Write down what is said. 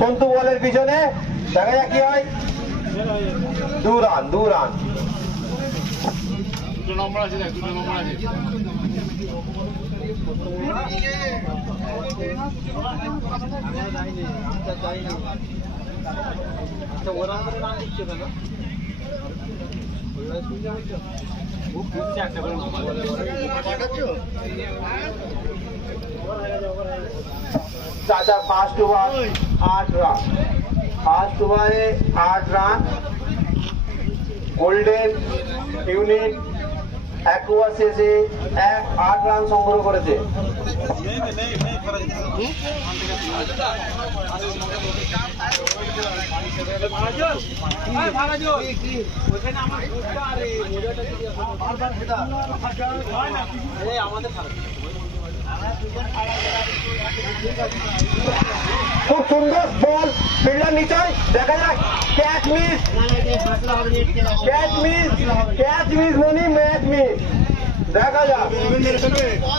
সন্তু বলের পিছনে দেখা যাক কি হয়। 2 রান 2 রান। দুটো নম্বর আছে, দেখ দুটো নম্বর আছে। ওরা রান দিচ্ছে কেন? চাচা ফার্স্ট ওভার 8 রান, ফার্স্ট ওভারে 8 রান। গোল্ডেন ইউনিট এক ওভার শেষে 8 রান সংগ্রহ করেছে। খুব সুন্দর বল, ফিল্ডার নিচে, দেখা যাক catch miss, catch miss, catch miss মনি, ম্যাচ মিস, দেখা যাক।